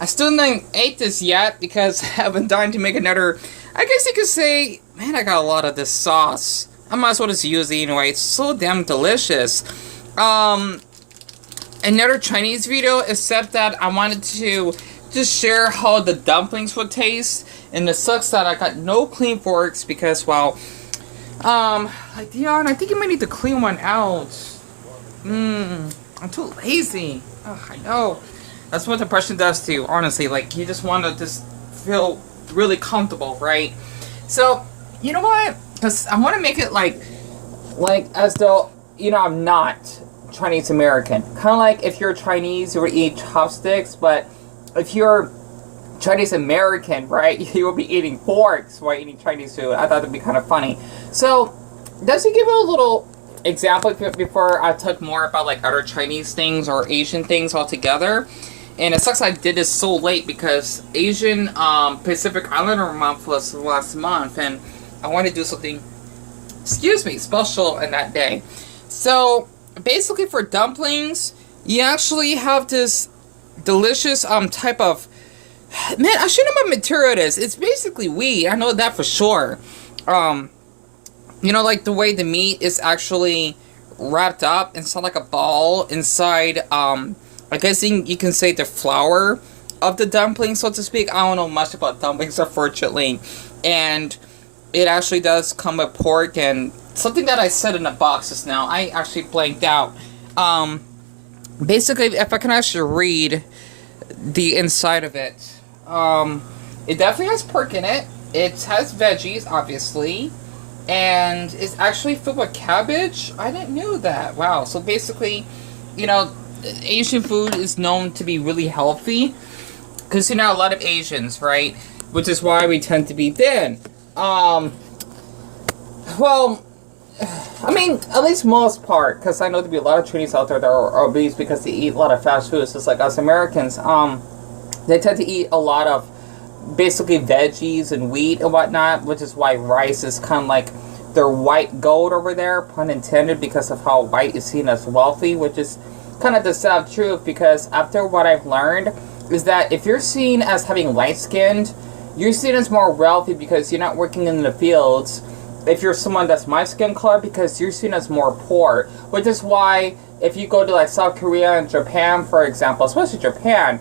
I still haven't ate this yet because I've been dying to make another. I guess you could say, man, I got a lot of this sauce. I might as well just use it anyway. It's so damn delicious. Um, Another Chinese video, except that I wanted to just share how the dumplings would taste. And it sucks that I got no clean forks because, well, like Deon, I think you might need to clean one out. I'm too lazy. Ugh, I know. That's what depression does to you, honestly. Like, you just want to just feel really comfortable, right? So, you know what? Because I want to make it like as though, I'm not Chinese American. Kind of like if you're Chinese, you would eat chopsticks, but if you're Chinese American, right, you will be eating forks while eating Chinese food. I thought it'd be kind of funny. So, just to give you a little example before I talk more about like other Chinese things or Asian things altogether. And it sucks I did this so late because Asian Pacific Islander month was last month, and I want to do something, special in that day. So basically for dumplings, you actually have this delicious type of, man, I should know what material it is. It's basically wheat. I know that for sure. Like the way the meat is actually wrapped up inside like a ball inside, I guess you can say the flour of the dumpling, so to speak. I don't know much about dumplings, unfortunately. And it actually does come with pork and something that I said in the box just now. I actually blanked out. Basically, if I can actually read the inside of it, it definitely has pork in it. It has veggies, obviously. And it's actually filled with cabbage. I didn't know that. Wow. So basically, Asian food is known to be really healthy. Because, a lot of Asians, right? Which is why we tend to be thin. Well, I mean, at least most part. Because I know there'll be a lot of Chinese out there that are obese because they eat a lot of fast foods. Just like us Americans. They tend to eat a lot of basically veggies and wheat and whatnot, which is why rice is kind of like their white gold over there, pun intended, because of how white is seen as wealthy, which is kind of the sad truth, because after what I've learned is that if you're seen as having light-skinned, you're seen as more wealthy because you're not working in the fields. If you're someone that's my skin color, because you're seen as more poor, which is why if you go to like South Korea and Japan, for example, especially Japan,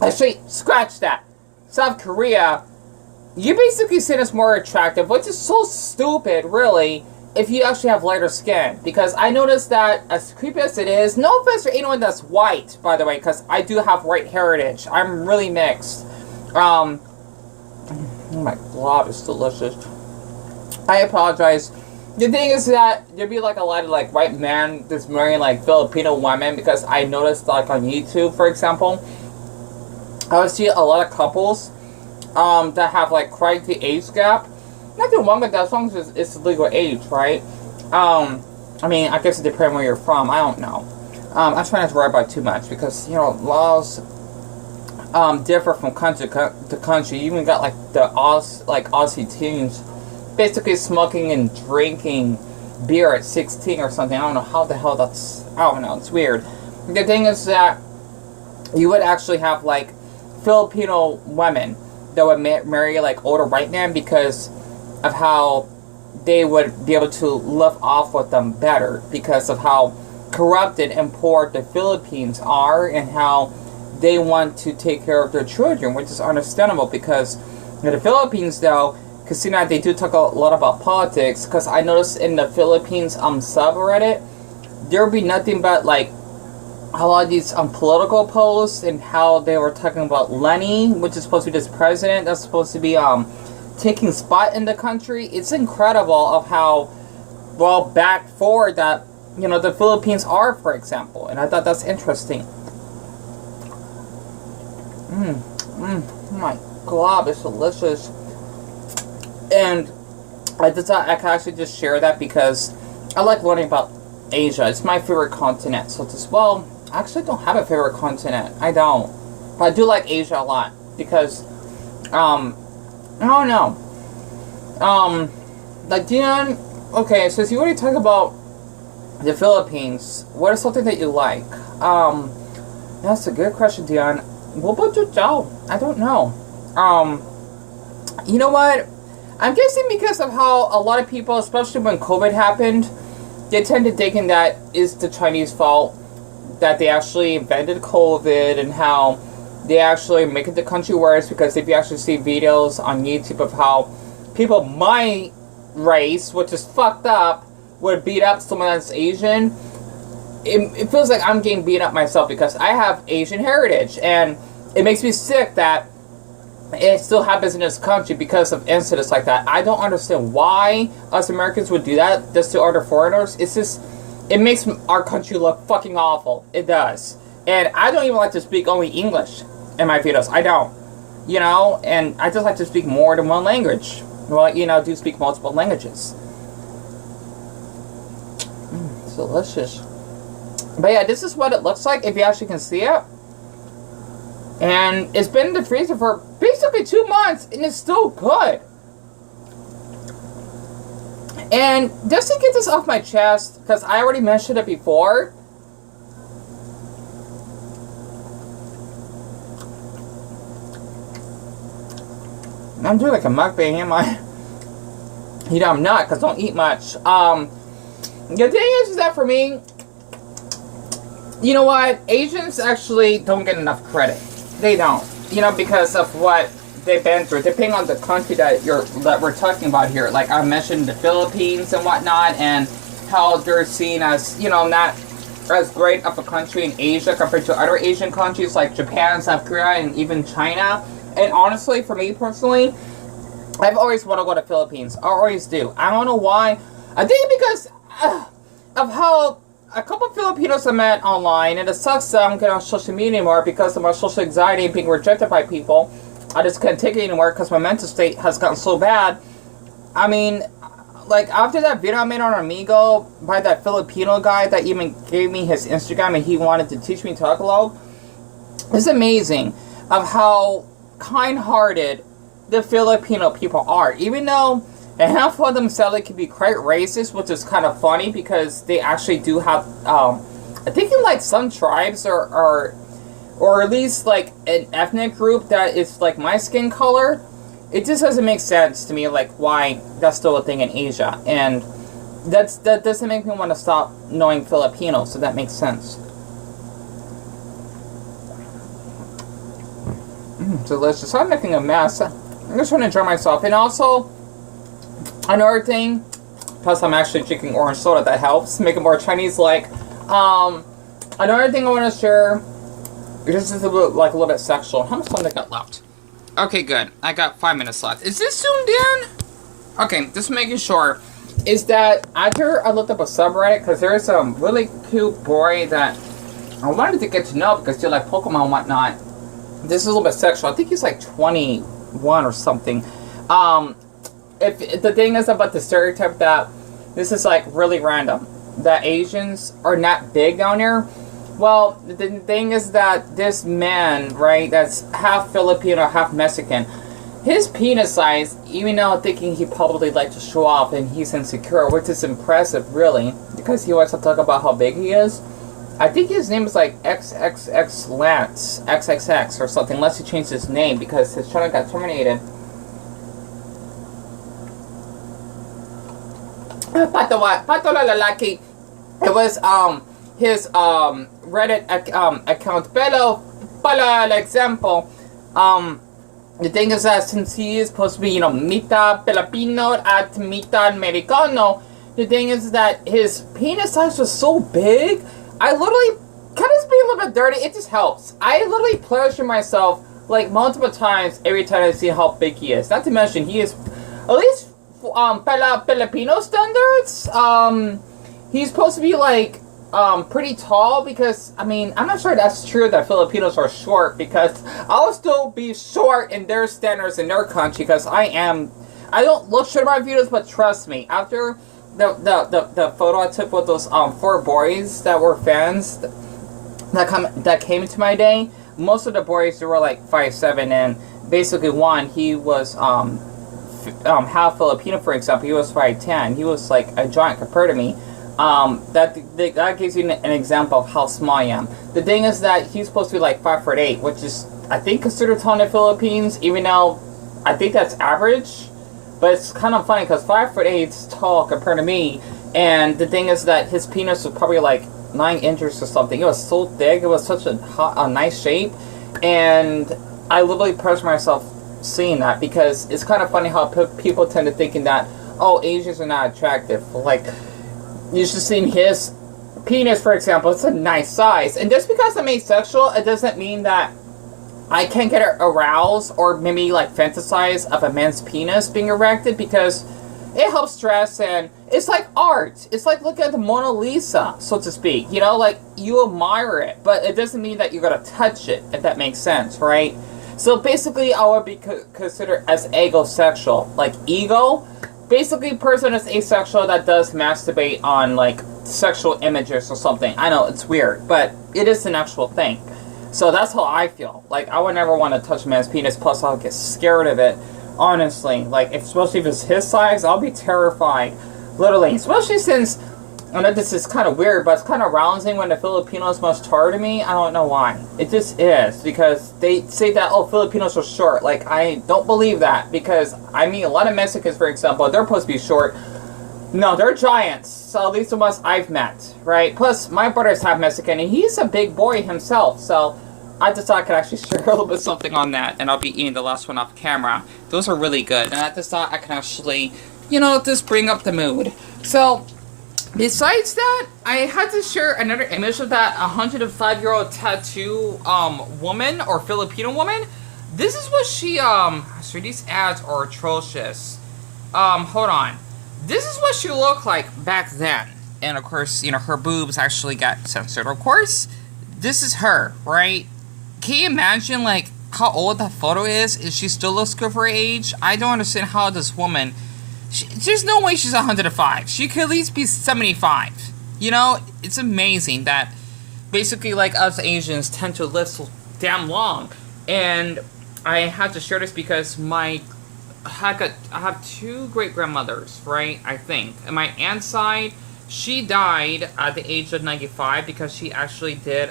actually, scratch that. South Korea, you're basically seen as more attractive, which is so stupid, really, if you actually have lighter skin. Because I noticed that, as creepy as it is, no offense for anyone that's white, by the way, because I do have white heritage. I'm really mixed. Oh my god, it's delicious. I apologize. The thing is that there'd be like a lot of like white men that's marrying like Filipino women, because I noticed like on YouTube, for example, I would see a lot of couples that have like quite the age gap. Nothing wrong with that as long as it's legal age, right? I mean, I guess it depends where you're from. I don't know. I try not to worry about it too much because, laws differ from country to country. You even got like the Aussie teens basically smoking and drinking beer at 16 or something. I don't know how the hell that's, I don't know, it's weird. The thing is that you would actually have like Filipino women that would marry like older white men because of how they would be able to live off with them better, because of how corrupted and poor the Philippines are and how they want to take care of their children, which is understandable. Because in the Philippines, though, because they do talk a lot about politics, because I noticed in the Philippines subreddit, there would be nothing but like a lot of these political posts and how they were talking about Lenny, which is supposed to be this president that's supposed to be taking spot in the country. It's incredible of how well back forward that the Philippines are, for example, and I thought that's interesting. Oh my god, it's delicious. And I just thought I could actually just share that because I like learning about Asia. It's my favorite continent. So just, well, I actually don't have a favorite continent. I don't. But I do like Asia a lot because, I don't know. Like, Deon, okay, so you already talked about the Philippines. What is something that you like? That's a good question, Deon. I don't know. You know what? I'm guessing because of how a lot of people, especially when COVID happened, they tend to think that is the Chinese fault, that they actually invented COVID and how they actually make it the country worse. Because if you actually see videos on YouTube of how people my race, which is fucked up, would beat up someone that's Asian, it feels like I'm getting beat up myself because I have Asian heritage, and it makes me sick that it still happens in this country because of incidents like that. I don't understand why us Americans would do that just to other foreigners. It's just, it makes our country look fucking awful. It does. And I don't even like to speak only English in my videos. I don't. You know? And I just like to speak more than one language. Well, you know, I do speak multiple languages. It's delicious. But yeah, this is what it looks like if you actually can see it. And it's been in the freezer for basically 2 months, and it's still good. And just to get this off my chest, because I already mentioned it before, I'm doing like a mukbang, am I? You know, I'm not, because I don't eat much. The thing is that for me, you know what? Asians actually don't get enough credit. They don't. You know, because of what they've been through. Depending on the country that we're talking about here. Like I mentioned the Philippines and whatnot, and how they're seen as, you know, not as great of a country in Asia compared to other Asian countries like Japan, South Korea, and even China. And honestly, for me personally, I've always wanted to go to the Philippines. I always do. I don't know why. I think because of how a couple of Filipinos I met online, and it sucks that I don't get on social media anymore because of my social anxiety and being rejected by people. I just couldn't take it anymore because my mental state has gotten so bad. I mean, like after that video I made on Amigo by that Filipino guy that even gave me his Instagram and he wanted to teach me Tagalog, it's amazing of how kind-hearted the Filipino people are. Even though a handful of them said it could be quite racist, which is kind of funny because they actually do have, I think in like some tribes or at least like an ethnic group that is like my skin color, it just doesn't make sense to me like why that's still a thing in Asia. And that doesn't make me want to stop knowing Filipino, so that makes sense. Delicious. I'm making a mess. I'm just trying to enjoy myself. And also, another thing, plus I'm actually drinking orange soda, that helps make it more Chinese-like. Another thing I want to share, this is a little bit sexual. How much time I got left? Okay, good. I got 5 minutes left. Is this zoomed in? Okay, just making sure. Is that after I looked up a subreddit, because there's a really cute boy that I wanted to get to know because you like Pokemon and whatnot. This is a little bit sexual. I think he's like 21 or something. If the thing is about the stereotype that this is like really random, that Asians are not big down here. Well, the thing is that this man, right, that's half Filipino, half Mexican, his penis size, even though thinking he probably likes to show off and he's insecure, which is impressive, really, because he wants to talk about how big he is. I think his name is like XXX Lance, XXX or something, unless he changed his name because his channel got terminated. Pato la lalaki. It was his Reddit account. Pero para example, the thing is that since he is supposed to be, you know, mitad Filipino at mitad Americano, the thing is that his penis size was so big. I literally, kind of being a little bit dirty, it just helps. I literally pleasure myself like multiple times every time I see how big he is. Not to mention, he is, at least Filipino standards, he's supposed to be like pretty tall because, I mean, I'm not sure that's true that Filipinos are short because I'll still be short in their standards in their country because I don't look short in my videos, but trust me, after the photo I took with those 4 boys that were fans that came into my day, most of the boys they were like 5'7", and basically one, he was half Filipino, for example. He was 5'10". He was like a giant compared to me. That gives you an example of how small I am. The thing is that he's supposed to be like 5'8", which is I think, considered tall in the Philippines, even though I think that's average. But it's kind of funny because 5'8" is tall compared to me. And the thing is that his penis was probably like 9 inches or something. It was so thick. It was such a nice shape. And I literally pressed myself seeing that because it's kind of funny how people tend to thinking that, oh, Asians are not attractive. Like, you should see his penis, for example. It's a nice size. And just because I'm asexual, it doesn't mean that I can't get aroused or maybe like fantasize of a man's penis being erected, because it helps stress, and it's like art. It's like looking at the Mona Lisa, so to speak. You know, like you admire it, but it doesn't mean that you're gonna touch it, if that makes sense, right? So basically, I would be considered as egosexual. Like ego, basically, person is asexual that does masturbate on like sexual images or something. I know it's weird, but it is an actual thing. So that's how I feel. Like, I would never want to touch a man's penis, plus I'll get scared of it, honestly. Like, especially if it's his size, I'll be terrified. Literally. Especially since, I know this is kind of weird, but it's kind of rousing when the Filipinos must taller to me. I don't know why. It just is. Because they say that, oh, Filipinos are short. Like, I don't believe that. Because, I mean, a lot of Mexicans, for example, they're supposed to be short. No, they're giants. So at least the ones I've met, right? Plus, my brother's half Mexican, and he's a big boy himself. So I just thought I could actually share a little bit something on that, and I'll be eating the last one off camera. Those are really good, and I just thought I could actually, you know, just bring up the mood. So, besides that, I had to share another image of that 105-year-old tattoo woman, or Filipino woman. This is what she, so these ads are atrocious. Hold on. This is what she looked like back then. And of course, you know, her boobs actually got censored. Of course, this is her, right? Can you imagine, like, how old that photo is? If she still looks good for her age? I don't understand how this woman... there's no way she's 105. She could at least be 75. You know, it's amazing that basically, like, us Asians tend to live so damn long. And I had to share this because I have 2 great-grandmothers, right, I think. And my aunt's side, she died at the age of 95 because she actually did,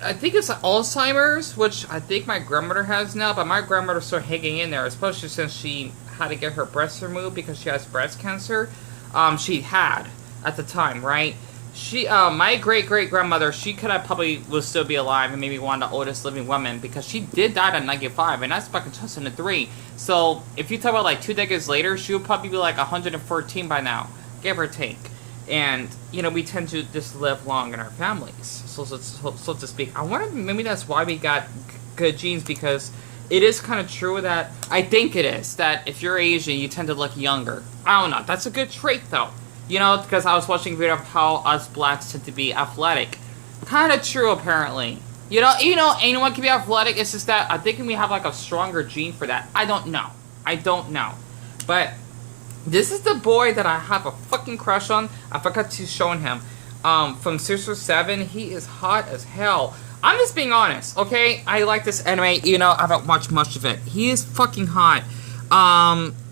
I think it's Alzheimer's, which I think my grandmother has now, but my grandmother's still hanging in there, especially since she had to get her breast removed because she has breast cancer. She had, at the time, right? She, my great-great-grandmother, she could have probably will still be alive and maybe one of the oldest living women because she did die at 95, and that's back in 2003. So, if you talk about like 2 decades later, she would probably be like 114 by now, give or take. And, you know, we tend to just live long in our families, so to speak. I wonder, maybe that's why we got good genes, because it is kind of true that, I think it is, that if you're Asian, you tend to look younger. I don't know, that's a good trait though. You know, because I was watching a video of how us blacks tend to be athletic. Kind of true, apparently. You know, anyone can be athletic, it's just that I think we have like a stronger gene for that. I don't know. But this is the boy that I have a fucking crush on. I forgot to show him. From Sister 7, he is hot as hell. I'm just being honest, okay? I like this anime, you know, I haven't watched much of it. He is fucking hot.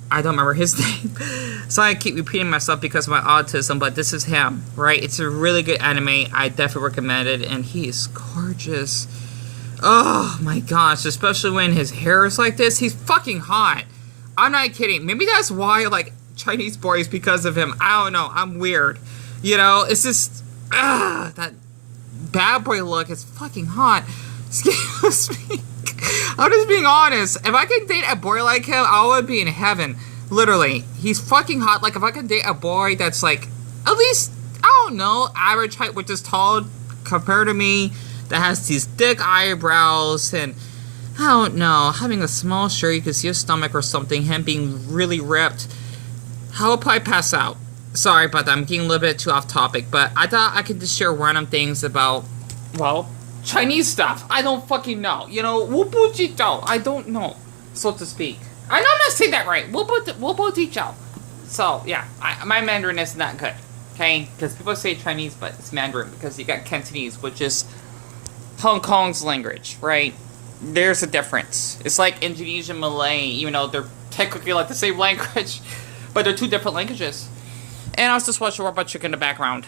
I don't remember his name. So I keep repeating myself because of my autism, but this is him, right? It's a really good anime. I definitely recommend it, and he is gorgeous. Oh my gosh, especially when his hair is like this. He's fucking hot. I'm not kidding. Maybe that's why I like Chinese boys, because of him. I don't know. I'm weird. You know, it's just, that bad boy look is fucking hot. Excuse me. I'm just being honest. If I could date a boy like him, I would be in heaven. Literally. He's fucking hot. Like, if I could date a boy that's, like, at least, I don't know, average height, which is tall compared to me, that has these thick eyebrows, and, I don't know, having a small shirt, you can see his stomach or something, him being really ripped, I would probably pass out. Sorry about that. I'm getting a little bit too off topic, but I thought I could just share random things about, well, Chinese stuff. I don't fucking know. You know, wubujichao. I don't know, so to speak. I know I'm not saying that right. Wubujichao. So, yeah. My Mandarin isn't that good. Okay? Because people say Chinese, but it's Mandarin. Because you got Cantonese, which is Hong Kong's language, right? There's a difference. It's like Indonesian, Malay, even though they're technically like the same language. But they're 2 different languages. And I was just watching Robot Chicken in the background.